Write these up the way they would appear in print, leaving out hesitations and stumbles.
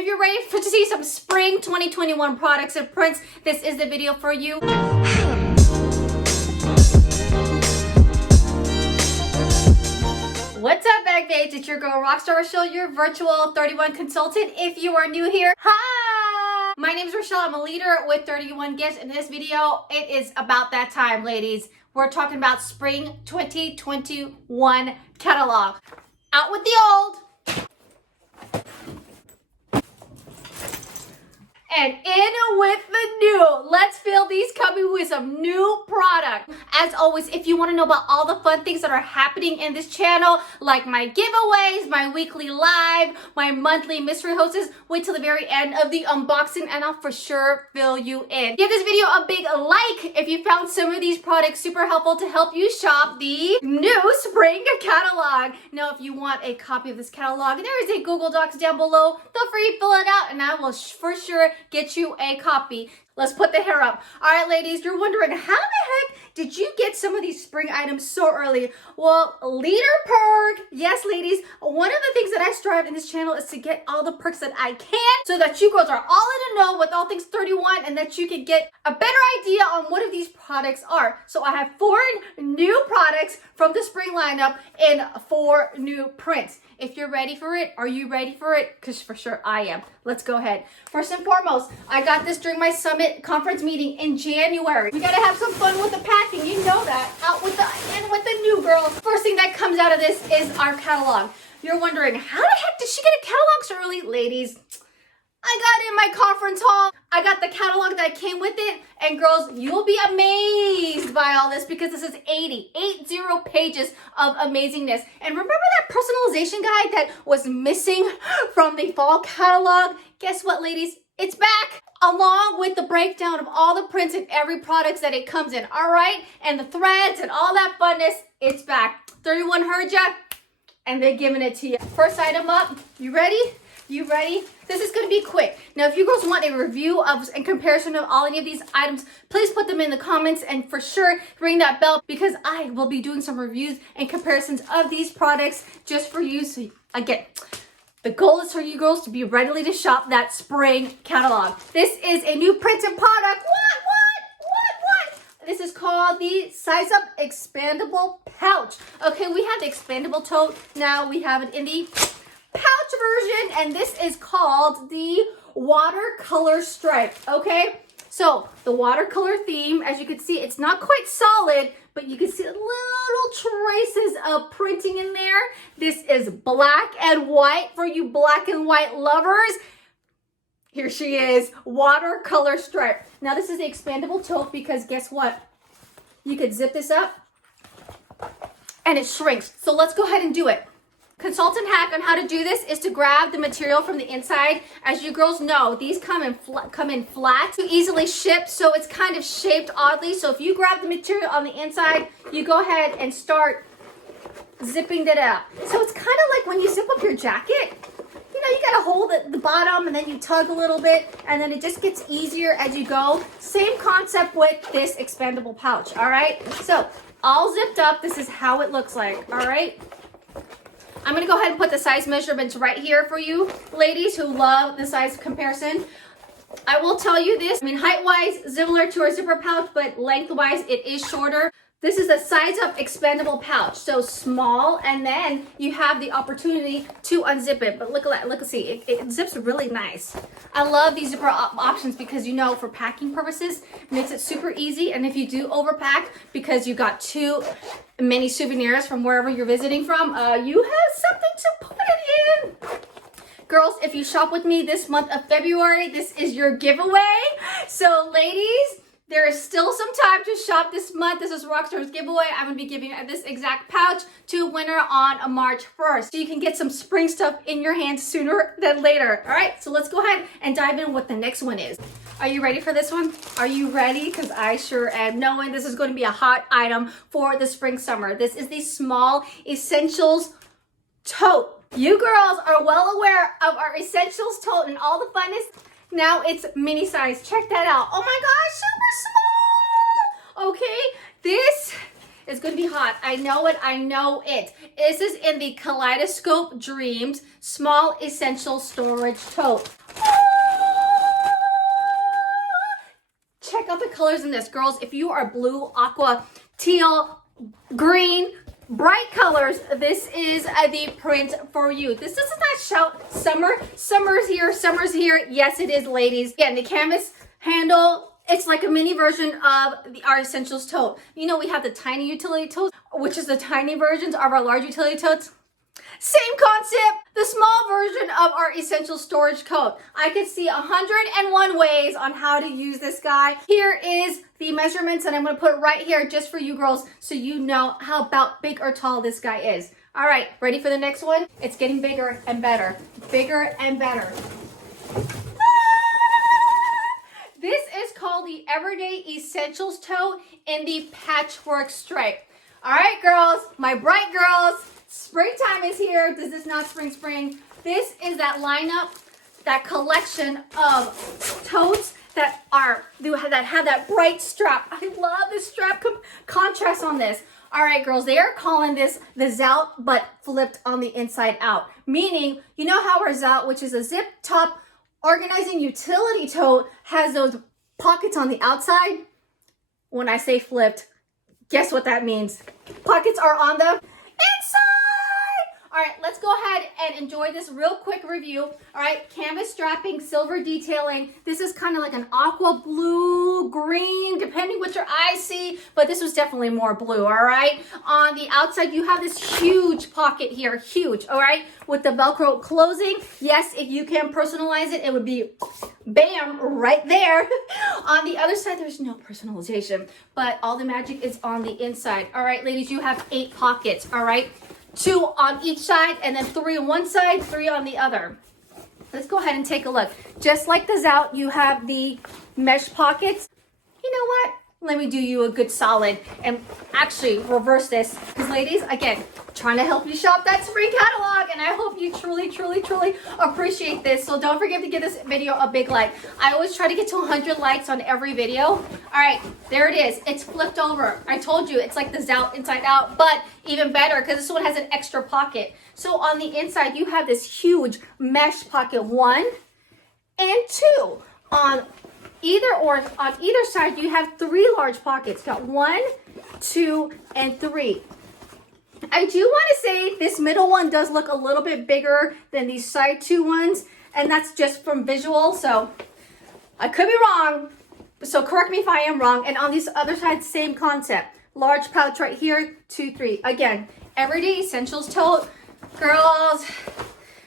If you're ready to see some spring 2021 products and prints, this is the video for you. What's up, bag babes? It's your girl Rockstar Rochelle, your virtual 31 consultant. If you are new here, hi! My name is Rochelle. I'm a leader with 31 gifts. In this video, it is about that time, ladies. We're talking about spring 2021 catalog. Out with the old and in with the new. Let's feel these coming with some new product. As always, if you want to know about all the fun things that are happening in this channel, like my giveaways, my weekly live, my monthly mystery hosts, wait till the very end of the unboxing and I'll for sure fill you in. Give this video a big like if you found some of these products super helpful to help you shop the new spring catalog. Now, if you want a copy of this catalog, there is a Google Docs down below. Feel free to fill it out and I will for sure get you a copy. Let's put the hair up. All right, ladies, you're wondering, how the heck did you get some of these spring items so early? Well, leader perk. Yes, ladies, one of the things that I strive in this channel is to get all the perks that I can so that you girls are all in the know with all things 31 and that you can get a better idea on what of these products are. So I have 4 new products from the spring lineup in 4 new prints. If you're ready for it, are you ready for it? Because for sure I am. Let's go ahead. First and foremost, I got this during my summit conference meeting in January. We gotta have some fun with the packing, you know that. Out with the new girls. First thing that comes out of this is our catalog. You're wondering, how the heck did she get a catalog so early? Ladies, I got it in my conference hall. I got the catalog that came with it. And girls, you'll be amazed by all this because this is 80 pages of amazingness. And remember that personalization guide that was missing from the fall catalog? Guess what, ladies? It's back, along with the breakdown of all the prints and every product that it comes in, all right? And the threads and all that funness, it's back. 31 heard ya, and they're giving it to you. First item up, you ready? You ready? This is going to be quick. Now, if you girls want a review of and comparison of all any of these items, please put them in the comments and for sure ring that bell because I will be doing some reviews and comparisons of these products just for you. So again, the goal is for you girls to be ready to shop that spring catalog. This is a new printed product. What? This is called the Size Up Expandable Pouch. Okay, we have the Expandable Tote. Now we have it in the pouch version, and this is called the watercolor stripe. Okay, so the watercolor theme, as you can see, it's not quite solid, but you can see little traces of printing in there. This is black and white for you black and white lovers. Here she is, watercolor stripe. Now this is the expandable tote because guess what? You could zip this up and it shrinks. So let's go ahead and do it. Consultant hack on how to do this is to grab the material from the inside. As you girls know, these come in flat to easily ship, so it's kind of shaped oddly. So if you grab the material on the inside, you go ahead and start zipping it up. So it's kind of like when you zip up your jacket. You know, you gotta hold the bottom and then you tug a little bit and then it just gets easier as you go. Same concept with this expandable pouch, all right? So all zipped up, this is how it looks like, all right? I'm going to go ahead and put the size measurements right here for you ladies who love the size comparison. I will tell you this, I mean, height-wise, similar to our zipper pouch, but length-wise, it is shorter. This is a Size Up Expandable Pouch, so small, and then you have the opportunity to unzip it. But look at that, look, see, it zips really nice. I love these zipper options because, you know, for packing purposes, it makes it super easy. And if you do overpack because you got too many souvenirs from wherever you're visiting from, you have something to put it in. Girls, if you shop with me this month of February, this is your giveaway. So ladies, there is still some time to shop this month. This is Rockstar's giveaway. I'm going to be giving this exact pouch to a winner on March 1st. So you can get some spring stuff in your hands sooner than later. All right, so let's go ahead and dive in what the next one is. Are you ready for this one? Are you ready? Because I sure am, knowing this is going to be a hot item for the spring summer. This is the Small Essentials Tote. You girls are well aware of our Essentials Tote and all the funness. Now it's mini size. Check that out. Oh my gosh, super small. Okay, this is going to be hot. I know it. I know it. This is in the Kaleidoscope Dreams Small Essential Storage Tote. colors in this. Girls, if you are blue, aqua, teal, green, bright colors, this is the print for you. This does not shout summer. Summer's here. Yes, it is, ladies. Again, the canvas handle, it's like a mini version of our Essentials tote. You know, we have the tiny utility totes, which is the tiny versions of our large utility totes. Same concept, the small version of our essential storage coat. I could see 101 ways on how to use this guy. Here is the measurements, and I'm gonna put it right here just for you girls so you know how about big or tall this guy is. All right, ready for the next one? It's getting bigger and better. Bigger and better. This is called the Everyday Essentials Tote in the Patchwork stripe. All right, girls, my bright girls, springtime is here. Does this not spring? This is that lineup, that collection of totes that have that bright strap. I love this strap contrast on this. All right, girls, they are calling this the Zout, but flipped on the inside out. Meaning, you know how our Zout, which is a zip top organizing utility tote, has those pockets on the outside? When I say flipped, guess what that means? Pockets are on the inside. All right, let's go ahead and enjoy this real quick review. All right, canvas strapping, silver detailing. This is kind of like an aqua blue, green, depending what your eyes see, but this was definitely more blue, all right? On the outside, you have this huge pocket here, huge, all right? With the Velcro closing. Yes, if you can personalize it, it would be bam, right there. On the other side, there's no personalization, but all the magic is on the inside. All right, ladies, you have 8 pockets, all right? 2 on each side, and then 3 on one side, 3 on the other. Let's go ahead and take a look. Just like the Zout, you have the mesh pockets. You know what? Let me do you a good solid and actually reverse this. Because ladies, again, trying to help you shop that spring catalog, and I hope you truly appreciate this. So don't forget to give this video a big like. I always try to get to 100 likes on every video. All right, there it is. It's flipped over. I told you it's like the Zout inside out, but even better because this one has an extra pocket. So on the inside, you have this huge mesh pocket 1 and 2. On either side, you have 3 large pockets. Got 1, 2, and 3. I do want to say this middle one does look a little bit bigger than these side 2 ones, and that's just from visual, so I could be wrong, so correct me if I am wrong. And on this other side, same concept. Large pouch right here, 2, 3. Again, Everyday Essentials tote. Girls,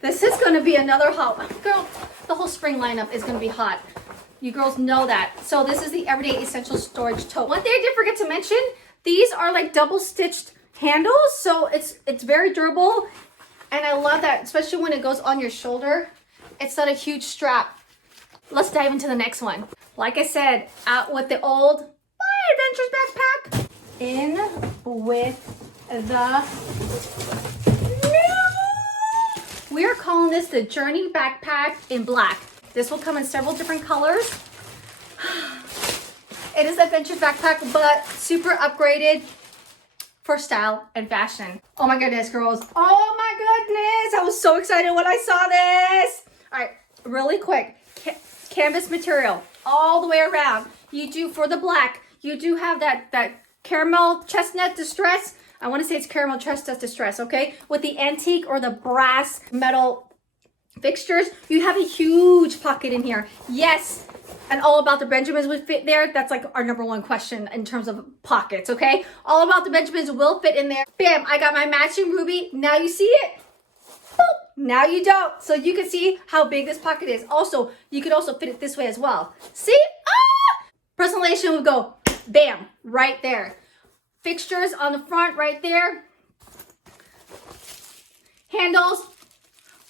this is going to be another hot one. Girl, the whole spring lineup is going to be hot. You girls know that. So this is the Everyday Essentials Storage Tote. One thing I did forget to mention, these are like double stitched handles, so it's very durable, and I love that, especially when it goes on your shoulder. It's not a huge strap. Let's dive into the next one. Like I said, out with the old My Adventures backpack, in with the new. We are calling this the Journey Backpack in black. This will come in several different colors. It is an adventure backpack, but super upgraded for style and fashion. Oh my goodness, girls. Oh my goodness. I was so excited when I saw this. All right, really quick. Canvas material all the way around. You do, for the black, you do have that caramel chestnut distress. I want to say it's caramel chestnut distress, okay? With the antique or the brass metal fixtures, you have a huge pocket in here. Yes, and all about the Benjamins would fit there. That's like our #1 question in terms of pockets, okay? All about the Benjamins will fit in there. Bam, I got my matching ruby. Now you see it. Boop. Now you don't. So you can see how big this pocket is. Also, you could also fit it this way as well. See? Ah! Personalization would go bam, right there. Fixtures on the front right there. Handles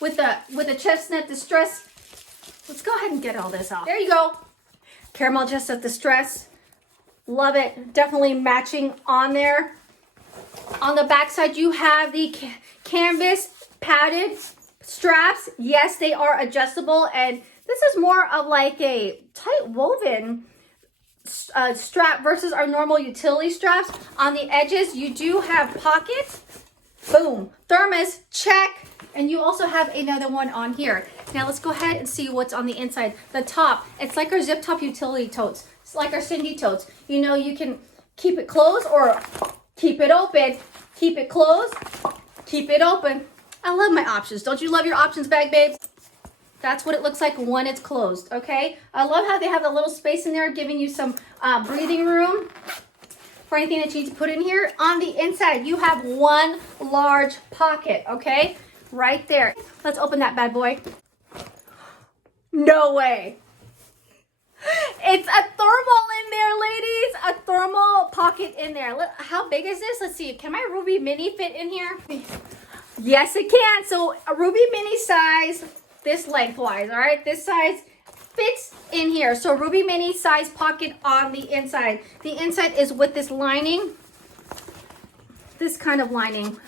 with the chestnut distress. Let's go ahead and get all this off. There you go. Caramel chestnut distress. Love it. Definitely matching on there. On the back side, you have the canvas padded straps. Yes, they are adjustable, and this is more of like a tight woven strap versus our normal utility straps. On the edges, you do have pockets. Boom. Thermos, check. And you also have another one on here. Now let's go ahead and see what's on the inside. The top, it's like our zip top utility totes. It's like our Cindy totes. You know, you can keep it closed or keep it open. Keep it closed, keep it open. I love my options. Don't you love your options bag, babes? That's what it looks like when it's closed, okay? I love how they have a little space in there giving you some breathing room for anything that you need to put in here. On the inside, you have one large pocket, okay? Right there. Let's open that bad boy. No way. It's a thermal in there, ladies. A thermal pocket in there. Look, how big is this? Let's see. Can my Ruby Mini fit in here? Yes, it can. So a Ruby Mini size, this lengthwise, all right? This size fits in here. So Ruby Mini size pocket on the inside. The inside is with this lining, this kind of lining.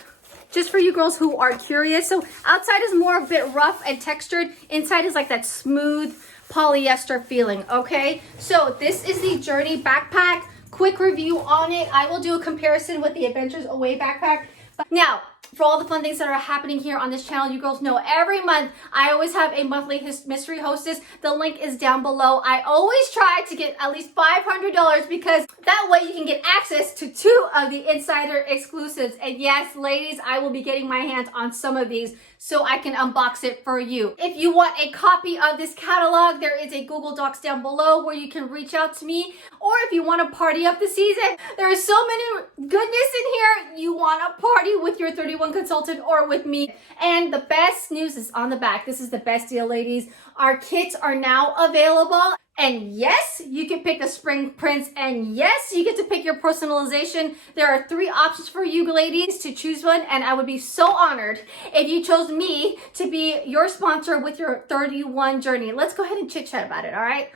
Just for you girls who are curious. So outside is more a bit rough and textured. Inside is like that smooth polyester feeling, okay? So this is the Journey backpack. Quick review on it. I will do a comparison with the Adventures Away backpack. But now, for all the fun things that are happening here on this channel, you girls know every month I always have a monthly mystery hostess. The link is down below. I always try to get at least $500 because that way you can get access to 2 of the insider exclusives. And yes, ladies, I will be getting my hands on some of these so I can unbox it for you. If you want a copy of this catalog, there is a Google Docs down below where you can reach out to me. Or if you want to party up the season, there is so many goodness in here. You want to party with your 31 consultant or with me. And the best news is on the back. This is the best deal, ladies. Our kits are now available. And yes, you can pick the spring prints. And yes, you get to pick your personalization. There are 3 options for you ladies to choose one. And I would be so honored if you chose me to be your sponsor with your 31 journey. Let's go ahead and chit chat about it, all right?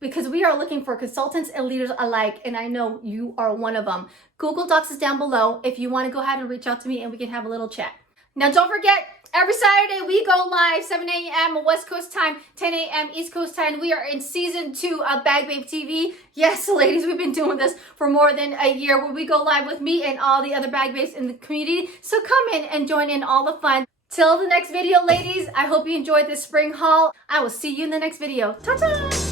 Because we are looking for consultants and leaders alike, and I know you are one of them. Google Docs is down below if you want to go ahead and reach out to me and we can have a little chat. Now, don't forget, every Saturday we go live, 7 a.m. West Coast time, 10 a.m. East Coast time. We are in season 2 of Bag Babe TV. Yes, ladies, we've been doing this for more than a year where we go live with me and all the other Bag Babes in the community. So come in and join in all the fun. Till the next video, ladies, I hope you enjoyed this spring haul. I will see you in the next video. Ta-ta!